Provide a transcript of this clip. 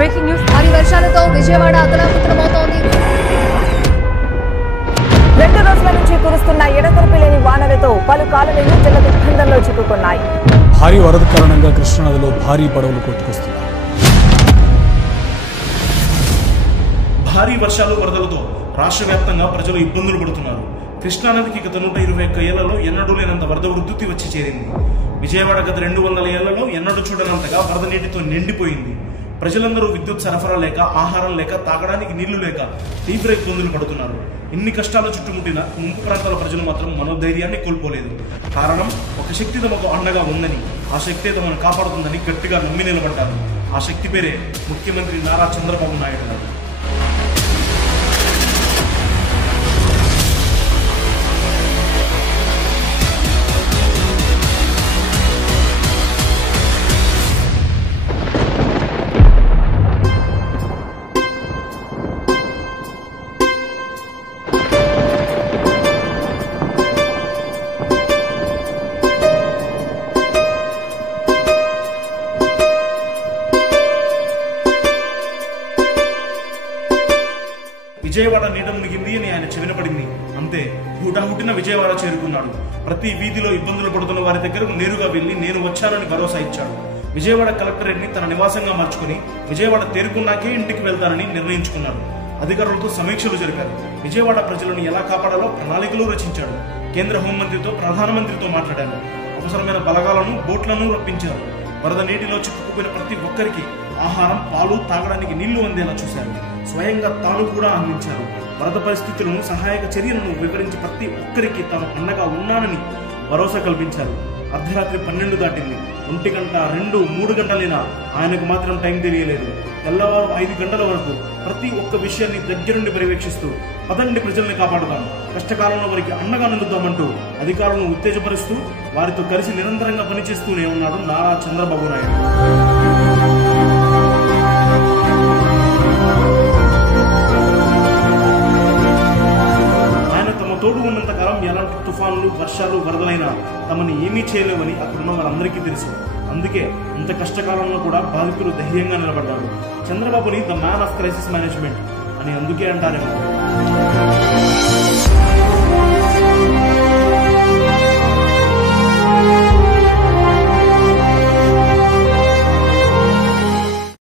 Breaking news. భారీ వర్షాలతో విజయవాడ అతలాకుతలమవుతోంది. 2 రోజుల నుంచి కురుస్తున్న ఎడతెరిపి లేని వానలతో పలు కాలువలు జల దిగ్బంధంలో చిక్కుకున్నాయి. భారీ వరద కారణంగా కృష్ణానదిలో భారీ పడవలు కొట్టుకొస్తున్నాయి. భారీ వర్షాలు వరదలతో రాష్ట్ర వ్యాప్తంగా ప్రజలు ఇబ్బందులు పడుతున్నారు. కృష్ణానదికి గత 121 ఏళ్లలో ఎన్నడూ లేనంత వరద ఉధృతి వచ్చి చేరింది. విజయవాడ గత 200 ఏళ్లలో ఎన్నడూ చూడనంతగా వరద నీటితో నిండిపోయింది. ప్రజలందరూ విద్యుత్ సరఫరా లేక, ఆహారం లేక, తాగడానికి నీళ్లు లేక తీవ్ర ఇబ్బందులు పడుతున్నారు. ఇన్ని కష్టాలు చుట్టుముట్టిన ముంపు ప్రాంతాల ప్రజలు మాత్రం మనోధైర్యాన్ని కోల్పోలేదు. కారణం, ఒక శక్తి తమకు అండగా ఉందని, ఆ శక్తే తమను కాపాడుతుందని గట్టిగా నమ్మి నిలబడ్డారు. ఆ శక్తి పేరే ముఖ్యమంత్రి నారా చంద్రబాబు నాయుడు గారు. విజయవాడ నీట మునిగింది అని ఆయన చెవిన పడింది. అంతే, హుటాహుటిన విజయవాడ చేరుకున్నాడు. ప్రతి వీధిలో ఇబ్బందులు పడుతున్న వారి దగ్గరకు నేరుగా వెళ్లి నేను వచ్చానని భరోసా ఇచ్చాడు. విజయవాడ కలెక్టరేట్ ని తన నివాసంగా మార్చుకుని విజయవాడ తేరుకున్నాకే ఇంటికి వెళ్తానని నిర్ణయించుకున్నాడు. అధికారులతో సమీక్షలు జరిపారు. విజయవాడ ప్రజలను ఎలా కాపాడాలో ప్రణాళికలు రచించాడు. కేంద్ర హోంమంత్రితో, ప్రధానమంత్రితో మాట్లాడారు. అవసరమైన బలగాలను, బోట్లను రప్పించారు. వరద నీటిలో చిక్కుకుపోయిన ప్రతి ఒక్కరికి ఆహారం, పాలు, తాగడానికి నీళ్లు అందేలా చూశారు. స్వయంగా తాను కూడా అందించారు. వరద పరిస్థితులను, సహాయక చర్యలను వివరించి ప్రతి ఒక్కరికి తాను అండగా ఉన్నానని భరోసా కల్పించారు. అర్ధరాత్రి 12 దాటింది. 1 గంట, 2, 3 గంటలైనా ఆయనకు మాత్రం టైం తెలియలేదు. తెల్లవారు 5 గంటల వరకు ప్రతి ఒక్క విషయాన్ని దగ్గరుండి పర్యవేక్షిస్తూ పదండి ప్రజల్ని కాపాడుతాం, కష్టకాలంలో వారికి అండగా నిలుద్దామంటూ అధికారులను ఉత్తేజపరుస్తూ వారితో కలిసి నిరంతరంగా పనిచేస్తూనే ఉన్నాడు నారా చంద్రబాబు నాయుడు. తోడు ఉన్నంతకాలం ఎలాంటి తుఫానులు, వర్షాలు, వరదలైనా తమని ఏమీ చేయలేవని అక్కడున్న వారందరికీ తెలుసు. అందుకే అంత కష్టకాలంలో కూడా బాధితులు ధైర్యంగా నిలబడ్డారు. చంద్రబాబుని the man of crisis management అని అందుకే అంటారేమో.